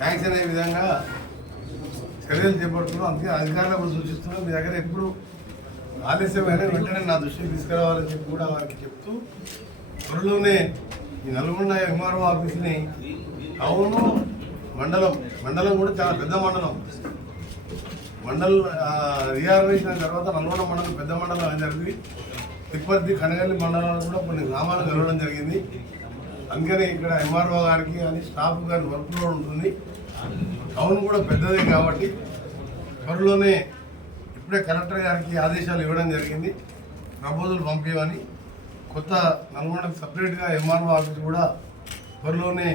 Sanction అయ్యే విధంగా చర్యలు చేపడుతున్నాం అందుకే అధికారులకు సూచిస్తున్నాం మీ దగ్గర ఎప్పుడు ఆలస్యమైన వెంటనే నా దృష్టికి తీసుకురావాలని చెప్పి కూడా వారికి చెప్తూ త్వరలోనే ఈ నల్గొండ ఎంఆర్ఓ ఆఫీస్ని అవును మండలం మండలం కూడా చాలా పెద్ద మండలం. మండల్ రీఆర్గనైజేషన్ అయిన తర్వాత నల్గొండ మండలం పెద్ద మండలం అని జరిగింది తిప్పర్తి కనగల్లి మండలాలు కూడా కొన్ని గ్రామాలు కలవడం జరిగింది. అందుకని ఇక్కడ ఎంఆర్ఓ గారికి కానీ స్టాఫ్ గారి వర్క్ లోడ్ ఉంటుంది. టౌన్ కూడా పెద్దదే కాబట్టి త్వరలోనే ఇప్పుడే కలెక్టర్ గారికి ఆదేశాలు ఇవ్వడం జరిగింది. ప్రపోజల్ పంపించమని కొత్త నల్గొండకు సపరేట్గా ఎంఆర్ఓ ఆఫీస్ కూడా త్వరలోనే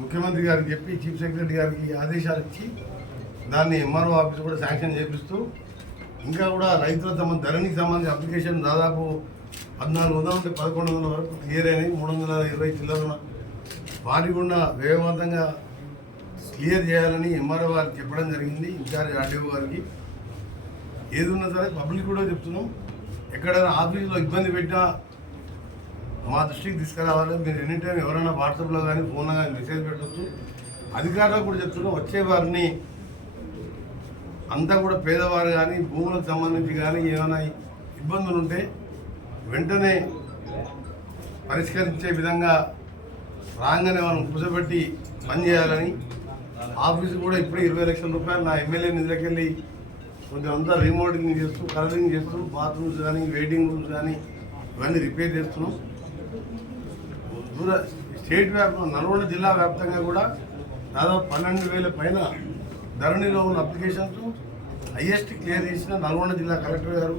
ముఖ్యమంత్రి గారికి చెప్పి చీఫ్ సెక్రటరీ గారికి ఆదేశాలు ఇచ్చి దాన్ని ఎంఆర్ఓ ఆఫీస్ కూడా శాంక్షన్ చేపిస్తూ ఇంకా కూడా రైతుల తమ ధరణికి సంబంధించి అప్లికేషన్ దాదాపు పద్నాలుగు వందల నుండి పదకొండు వందల వరకు క్లియర్ అయినాయి. మూడు వందల ఇరవై చిల్లర వారి కూడా వేగవంతంగా క్లియర్ చేయాలని ఎంఆర్ఓ వారికి చెప్పడం జరిగింది. ఇన్ఛార్జ్ ఆర్డీఓ గారికి. ఏది ఉన్నా సరే పబ్లిక్ కూడా చెప్తున్నాం. ఎక్కడైనా ఆఫీసులో ఇబ్బంది పెట్టినా మా దృష్టికి తీసుకురావాలి. మీరు ఎనీ టైం ఎవరైనా వాట్సాప్లో కానీ ఫోన్లో కానీ మెసేజ్ పెట్టవచ్చు అధికారులకు కూడా చెప్తున్నాం వచ్చే వారిని అంతా కూడా పేదవారు కానీ భూములకు సంబంధించి కానీ ఏమైనా ఇబ్బందులు ఉంటే వెంటనే పరిష్కరించే విధంగా రాగానే మనం కూర్చోబెట్టి పనిచేయాలని ఆఫీసు కూడా ఇప్పుడే ఇరవై లక్షల రూపాయలు నా ఎమ్మెల్యే నిధులకి వెళ్ళి కొంచెం అంతా రిమోటింగ్ చేస్తూ కలరింగ్ చేస్తూ బాత్రూమ్స్ కానీ వెయిటింగ్ రూమ్స్ కానీ ఇవన్నీ రిపేర్ చేస్తున్నాం. దూర స్టేట్ వ్యాప్తంగా నల్గొండ జిల్లా వ్యాప్తంగా కూడా దాదాపు పన్నెండు వేల పైన ధరణిలో ఉన్న అప్లికేషన్స్ హయ్యెస్ట్ క్లియర్ చేసిన నల్గొండ జిల్లా కలెక్టర్ గారు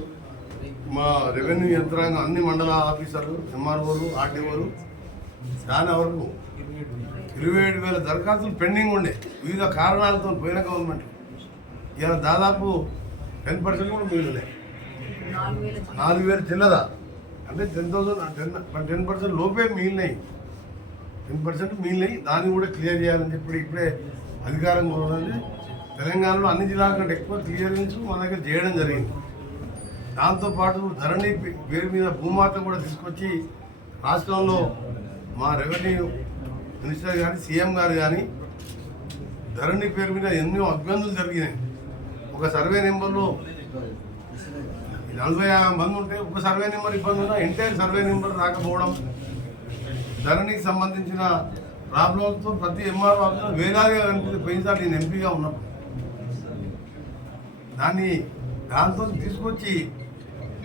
మా రెవెన్యూ యంత్రాంగం అన్ని మండల ఆఫీసర్లు ఎంఆర్ఓలు ఆర్డీఓలు దాని వరకు ఇరవై ఏడు వేల దరఖాస్తులు పెండింగ్ ఉండే. వివిధ కారణాలతో పోయిన గవర్నమెంట్ ఇలా దాదాపు టెన్ పర్సెంట్ కూడా మిగిలినాయి నాలుగు వేల నాలుగు చిల్లదా అంటే ten thousand ten ten percent లోపే మిగిలినాయి. Ten percent మిగిలినాయి. దాన్ని కూడా క్లియర్ చేయాలని చెప్పి ఇప్పుడే అధికారం కోరాలని తెలంగాణలో అన్ని జిల్లాల కంటే ఎక్కువ క్లియరెన్స్ మన దగ్గర చేయడం జరిగింది. దాంతోపాటు ధరణి పేరు మీద భూమాత కూడా తీసుకొచ్చి రాష్ట్రంలో మా రెవెన్యూ మినిస్టర్ కానీ సీఎం గారు కానీ ధరణి పేరు మీద ఎన్నో అభ్యర్థులు జరిగినాయి. ఒక సర్వే నెంబర్లో నలభై మంది ఉంటే ఒక సర్వే నెంబర్ ఇబ్బంది ఉన్నా ఎంటైర్ సర్వే నెంబర్ రాకపోవడం ధరణికి సంబంధించిన ప్రాబ్లంతో ప్రతి ఎంఆర్ఓ ఆఫీసులో వేలాదిగా కనిపిస్తే పోయినసారి నేను ఎంపీగా ఉన్నప్పుడు. దాన్ని దాంతో తీసుకొచ్చి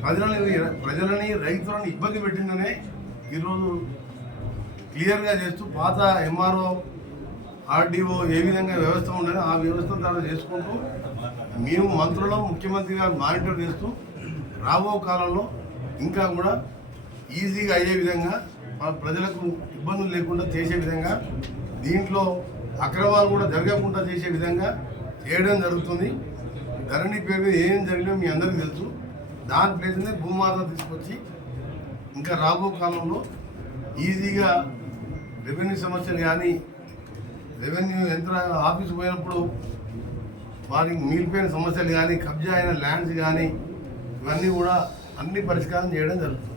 ప్రజలని ప్రజలని రైతులను ఇబ్బంది పెట్టిందనే ఈరోజు క్లియర్గా చేస్తూ పాత ఎంఆర్ఓ ఆర్డీఓ ఏ విధంగా వ్యవస్థ ఉండాలి ఆ వ్యవస్థను ద్వారా చేసుకుంటూ మేము మంత్రులు ముఖ్యమంత్రి గారు మానిటర్ చేస్తూ రాబో కాలంలో ఇంకా కూడా ఈజీగా అయ్యే విధంగా ప్రజలకు ఇబ్బందులు లేకుండా చేసే విధంగా దీంట్లో అక్రమాలు కూడా జరగకుండా చేసే విధంగా చేయడం జరుగుతుంది. ధరణి పేరు మీద ఏం జరిగినా మీ అందరికీ తెలుసు. దాని ప్లేస్ని భూమాత తీసుకొచ్చి ఇంకా రాబో కాలంలో ఈజీగా రెవెన్యూ సమస్యలు కానీ రెవెన్యూ యంత్ర ఆఫీస్ పోయినప్పుడు వారికి మిగిలిపోయిన సమస్యలు కానీ కబ్జా అయిన ల్యాండ్స్ కానీ ఇవన్నీ కూడా అన్ని పరిష్కారం చేయడం జరుగుతుంది.